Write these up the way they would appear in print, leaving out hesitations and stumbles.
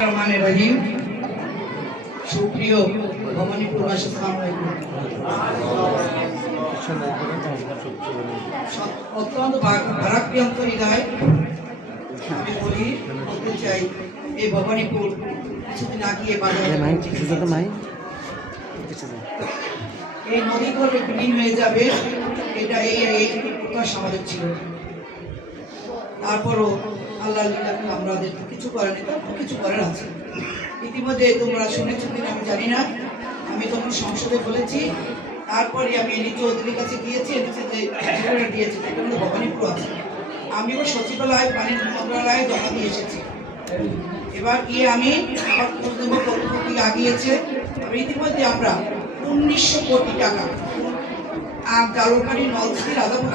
রহিম। সুপ্রিয় ভবানীপুরবাসী, আসসালামু আলাইকুম। অত্যন্ত ভারাক্রান্ত হৃদয় আমি বলতে চাই, এই ভবানীপুর কিছুদিন আগিয়ে এই নদী করে বিলীন হয়ে যাবে, এটা এই সমাজের ছিল। তারপরও আল্লাহ আমাদের কিছু করেনি, কিছু করার আছে। ইতিমধ্যে তোমরা শুনেছ কিনা আমি জানি না, আমি তখন সংসদে বলেছি। তারপরে আমি এনি চৌধুরীর কাছে গিয়েছি, দিয়েছি যেখানে ভবানীপুর আছে। আমিও সচিবালয় পানি মন্ত্রণালয়ে জমা দিয়ে এসেছি। এবার গিয়ে আমি কর্তৃপক্ষ আগিয়েছে। ইতিমধ্যে আমরা 1900 কোটি টাকা জালকাঠি, নলছিটি, রাজাপুর,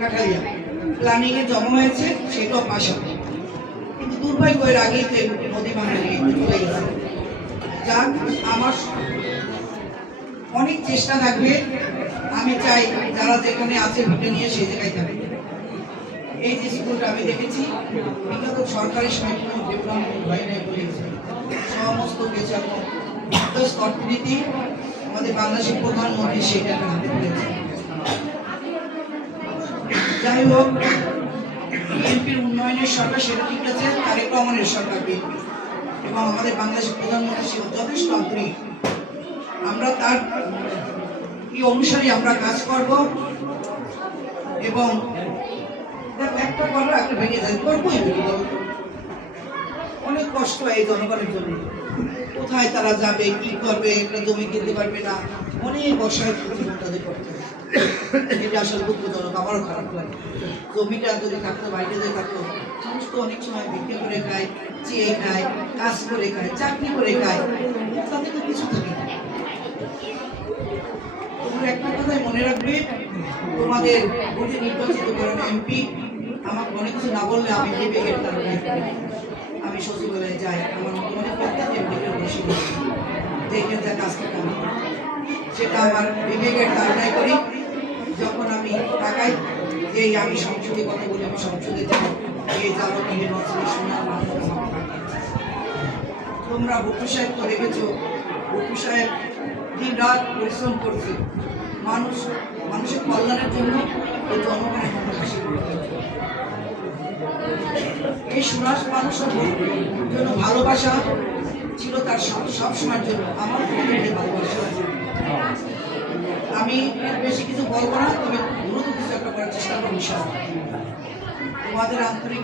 কাঠালিয়া প্ল্যানিং এ জমা হয়েছে, সেটাও পাশ হবে। কিন্তু দুর্ভাগ্য এর আগেই তো নদী ভাঙনে চলে গেছে। যাক, আমার অনেক চেষ্টা থাকবে। আমি চাই যারা যেখানে আছে ভেটে নিয়ে সেই জায়গায় থাকবে। এই যে স্কুলটা আমি দেখেছি, বিগত সরকারি সময় কোনো ডেভেলপমেন্ট হয় নাই বলেছে। সমস্ত কিছু এখন অর্থনীতি আমাদের বাংলাদেশের প্রধানমন্ত্রী সেটা হাতে তুলেছে। যাই হোক, বিএনপির উন্নয়নের সরকার সেটা ঠিক আছে, তারেক রহমানের সরকার বিএনপি এবং আমাদের বাংলাদেশের প্রধানমন্ত্রী ছিল যথেষ্ট আন্তরিক। আমরা তার এই অনুসারে আমরা কাজ করব এবং একটা করবো, একটা ভেঙে যায়, করবোই অনেক কষ্ট এই জনগণের জন্য। কোথায় তারা যাবে, কি করবে, একটা জমি কিনতে পারবে না, অনেক বসায় তাদের করতে হবে। এটা আসলে দুঃখজনক, আমারও খারাপ লাগে। জমিটা যদি থাকতো, বাইরে যদি থাকতো, মানুষ তো অনেক সময় বিক্রি করে খায়, চেয়ে খায়, কাজ করে খায়, চাকরি করে খায়, তাদের তো কিছু থাকে না। তোমরা একটা কথাই মনে রাখবে, তোমাদের ভোটে নির্বাচিত করেন এমপি আমাকে অনেক কিছু না বললে আমি বিবেকের কারণে আমি সচিবালয়ে যাই। আমার মনে বসে দেখে যা কাজ করতে, সেটা আমার বিবেকের কারণে করি। যখন আমি টাকাই যে আমি সংসদে কথা বলি, আমি সংসদে যাই, এই যাবো শোনার মানুষ তোমরা ভুট্টু সাহেব তো দেখেছো, ভুট্টু সাহেব দিন রাত পরিশ্রম করছে মানুষের কল্যাণের জন্য। এই জনগণের হাসি এই সুরাজ মানুষের জন্য ভালোবাসা ছিল তার সব সময়ের জন্য। আমার ভালোবাসা আছে। আমি বেশি কিছু বলবো না, তবে দ্রুত কিছু একটা করার চেষ্টা করবো। তোমাদের আন্তরিক